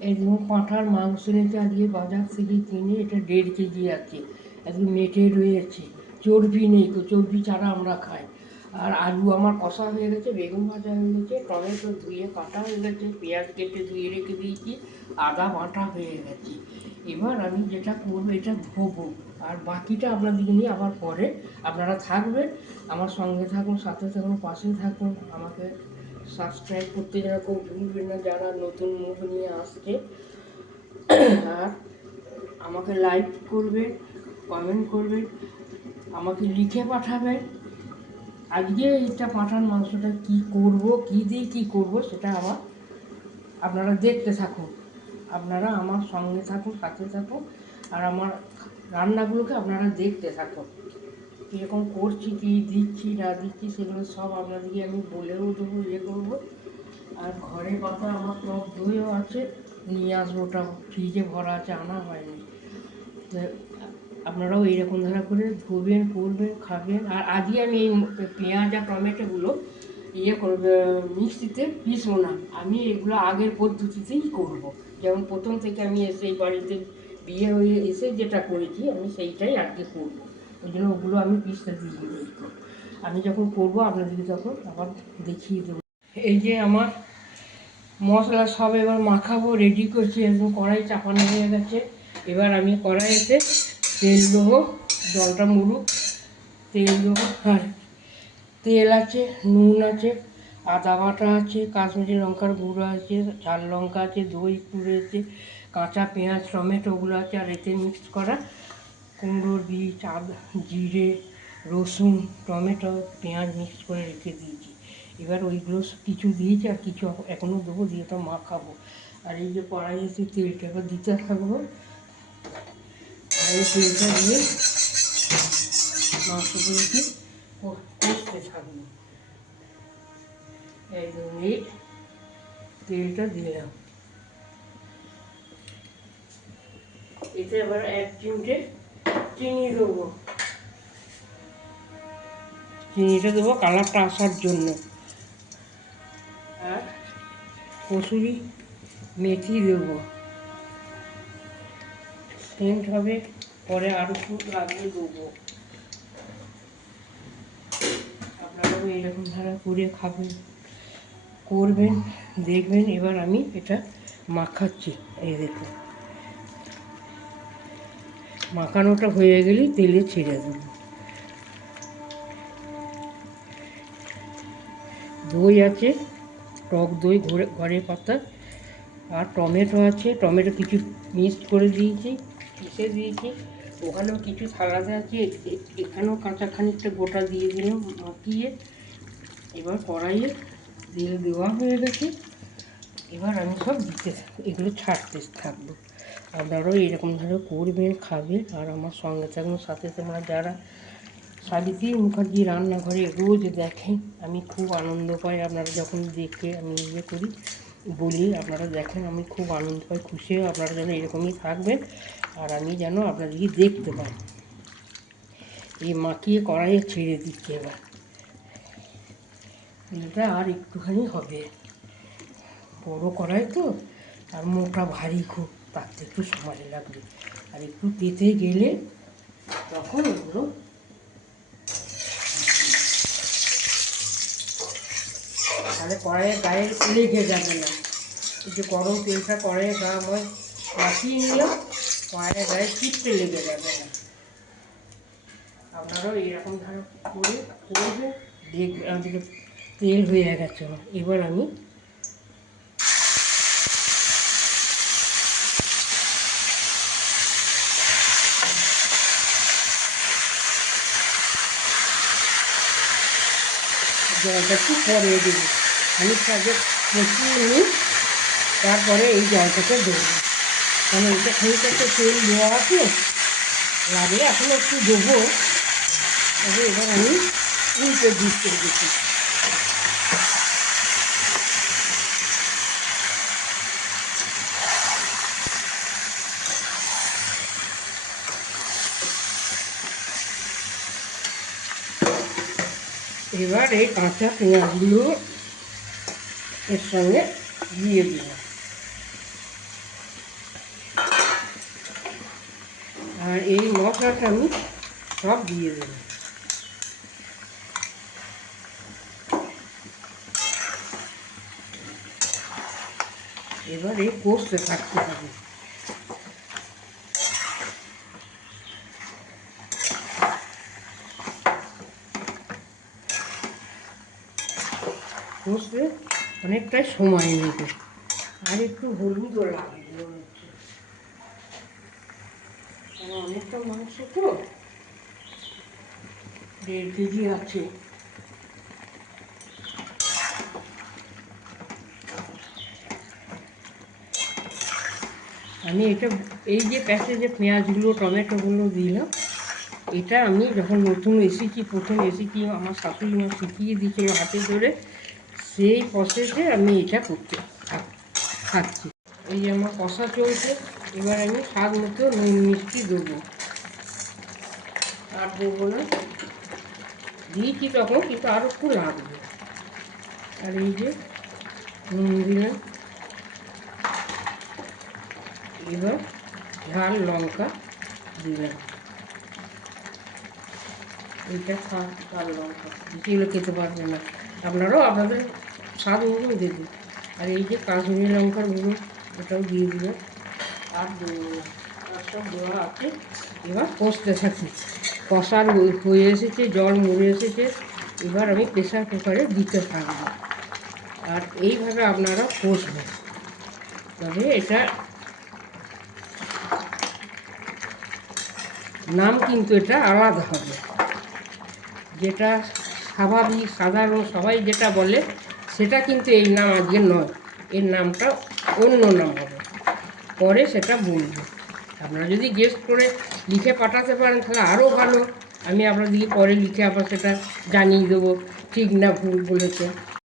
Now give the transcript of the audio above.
দেখুন পাঁঠার মাংস এনেছে আজকে বাজার থেকে কিনে এটা দেড় কেজি আছে একদম মেটে রয়েছে। চর্বি নেই তো চর্বি ছাড়া আমরা খাই। আর আলু আমার কষা হয়ে গেছে, বেগুন ভাজা হয়ে গেছে, টমেটো ধুয়ে কাটা হয়ে গেছে, পেঁয়াজ কেটে ধুয়ে রেখে দিয়েছি, আদা বাটা হয়ে গেছে। এবার আমি যেটা করব এটা ধোবো। আর বাকিটা আপনাদেরকে নিয়ে আবার পরে। আপনারা থাকবেন, আমার সঙ্গে থাকুন, সাথে থাকুন, পাশে থাকুন, আমাকে সাবস্ক্রাইব করতে যেরকম ভুলবেন না, যারা নতুন মুখ নিয়ে আসছে, আর আমাকে লাইক করবে কমেন্ট করবেন, আমাকে লিখে পাঠাবেন, আজকে এটা পাঠান মাংসটা কি করব, কি দিয়ে কি করব, সেটা আমার আপনারা দেখতে থাকুন, আপনারা আমার সঙ্গে থাকুন, সাথে থাকুন, আর আমার রান্নাগুলোকে আপনারা দেখতে থাকুন। কীরকম করছি কী, দিচ্ছি না দিচ্ছি, সেগুলো সব আপনাদেরকে আমি বলেও দেবো ইয়ে করব। আর ঘরে পাতা আমার টক দইও আছে, নিয়ে আসব ওটা ফ্রিজে ভরা আছে, আনা হয়নি। আপনারাও এইরকম ধারা করে ধোবেন, করবেন, খাবেন। আর আজকে আমি এই পেঁয়াজ আর টমেটোগুলো ইয়ে করবে, মিক্সিতে পিসবো না। আমি এগুলো আগের পদ্ধতিতেই করব। যেমন প্রথম থেকে আমি এসে এই বাড়িতে বিয়ে হয়ে এসে যেটা করেছি, আমি সেইটাই আজকে করব। ওই জন্য ওগুলো আমি পিসতে দিয়ে দিই। আমি যখন করব, আপনাদেরকে তখন আবার দেখিয়ে দেবো। এই যে আমার মশলা সব এবার মাখাবো রেডি করছি, একদম কড়াই চাপানো হয়ে গেছে। এবার আমি কড়াইতে তেল দেবো, জলটা মুড়ুক, তেল দেবো। আর তেল আছে, নুন আছে, আদা বাটা আছে, কাশ্মীরি লঙ্কার গুঁড়ো আছে ঝাল লঙ্কা আছে, দই একটু আছে কাঁচা পেঁয়াজ, টমেটো ওগুলো আছে, আর এতে মিক্স করা কুমড়োর বীজ আদা জিরে, রসুন, টমেটো, পেঁয়াজ মিক্স করে রেখে দিয়েছি। এবার ওইগুলো কিছু দিয়েছি আর কিছু এখনও দেবো, দিয়ে তো মাখাবো আর এই যে কড়াইতে তেলটা এবার দিতে থাকব। আর এই তেলটা দিয়ে মাংসগুলোকে কষতে থাকব। এই দু মিনিট তেলটা দিলাম। এতে এবার এক চিমটে চিনি দেবো। চিনিটা দেবো কালারটা আসার জন্য। আর? কসুরি মেথি দেবো। সেন্ট হবে পরে আরও একটু লাগলে দেবো। আপনারাও এইরকম ধারা করে খাবেন। করবেন দেখবেন এবার আমি এটা মাখাচ্ছি এই দেখুন। মাখানোটা হয়ে গেলেই তেলে ছেড়ে দেবো। দই আছে, টক দই, ঘরে ঘরে পাতা আর টমেটো আছে, টমেটো কিছু মিক্সড করে দিয়েছি, পিষে দিয়েছি। ওখানেও কিছু সালাদে আছে এখানেও কাঁচা খানিকটা গোটা দিয়ে দিলাম মাখিয়ে। এবার কড়াইয়ে তেল দেওয়া হয়ে গেছে। এবার আমি সব দিতে এগুলো ছাড়তে থাকব। আপনারাও এরকমভাবে করবেন, খাবেন আর আমার সঙ্গে থাকবেন সাথে তোমরা যারা সাবিত্রী মুখার্জি রান্নাঘরে রোজ দেখেন, আমি খুব আনন্দ পাই। আপনারা যখন দেখে আমি ইয়ে করি, বলি, আপনারা দেখেন, আমি খুব আনন্দ পাই, খুশি হই, আপনারা যেন এরকমই থাকবেন আর আমি যেন আপনাদেরকে দেখতে পাই। এই মাখিয়ে কড়াইয়ে ছেড়ে দিচ্ছি এবার। এটা আর একটুখানি হবে। বড় কড়াই তো, আর মোটা ভারী খুব। তাতে একটু সময় লাগবে। আর একটু তেতে গেলে তখন ওগুলো তাহলে কড়াইয়ের গায়ে লেগে যাবে না। যে গরম তেলটা কড়াইয়ের গা মই মাখিয়ে নিলাম কড়াইয়ের গায়ে চিপতে লেগে যাবে না। আপনারাও এরকম ধরো করে করবে দেখবে তেল হয়ে গেছে। এবার আমি জলটা একটু পরে দেবো। খানিকটা আগে কষিয়ে নিই তারপরে এই জলটাকে দেবো। কারণ এটা খানিকটা তো তেল দেওয়া আছে লাগে এখন একটু দেবো। তবে এবার আমি উল্টে দিচ্ছি। এবার এই কাঁচা পেঁয়াজগুলো এর সঙ্গে দিয়ে দিলাম আর এই মশলাটা আমি সব দিয়ে দিলাম এবার এই কষতে থাকতে হবে। কষতে অনেকটাই সময় নেবে। আর একটু হলুদও লাগবে অনেকটা। মাংস তো দেড় কেজি আছে। আমি এটা, এই যে প্যাকেজে পেঁয়াজগুলো, টমেটোগুলো দিলাম, এটা আমি যখন নতুন এসেছি, প্রথম এসেছি, আমার শাশুড়ি মা শিখিয়ে দিয়েছিল হাতে ধরে সেই প্রসেসে আমি এটা করতে খাচ্ছি এই যে আমার কষা চলছে, এবার আমি স্বাদ মতো নুন মিষ্টি দেবো। আর দেবো না, দিয়েছি তখন, কিন্তু আরও একটু লাগবে। আর এই যে নুন দিলাম। এবার ঝাল লঙ্কা দিলাম। এইটা খা ঝাল লঙ্কা। বেশিগুলো খেতে পারবে না। আপনারাও আপনাদের স্বাদ মতো দেবেন আর এই যে কাশ্মীরি লঙ্কার গুঁড়ো, এটাও দিয়ে দেবো। আর আছে। এবার কষতে থাকি। কষার হয়ে- হয়ে এসেছে, জল মরে এসেছে। এবার আমি প্রেশার কুকারে দিতে থাকব। আর এইভাবে আপনারা কষবেন। তবে এটা নাম কিন্তু এটা আলাদা হবে। যেটা স্বাভাবিক, সাধারণ সবাই যেটা বলে সেটা কিন্তু এই নাম আজকে নয়। এর নামটা অন্য নাম হবে। পরে সেটা বলব। আপনারা যদি গেস্ট করে লিখে পাঠাতে পারেন, তাহলে আরও ভালো। আমি আপনাদেরকে পরে লিখে আবার সেটা জানিয়ে দেবো। ঠিক না ভুল বলেছে।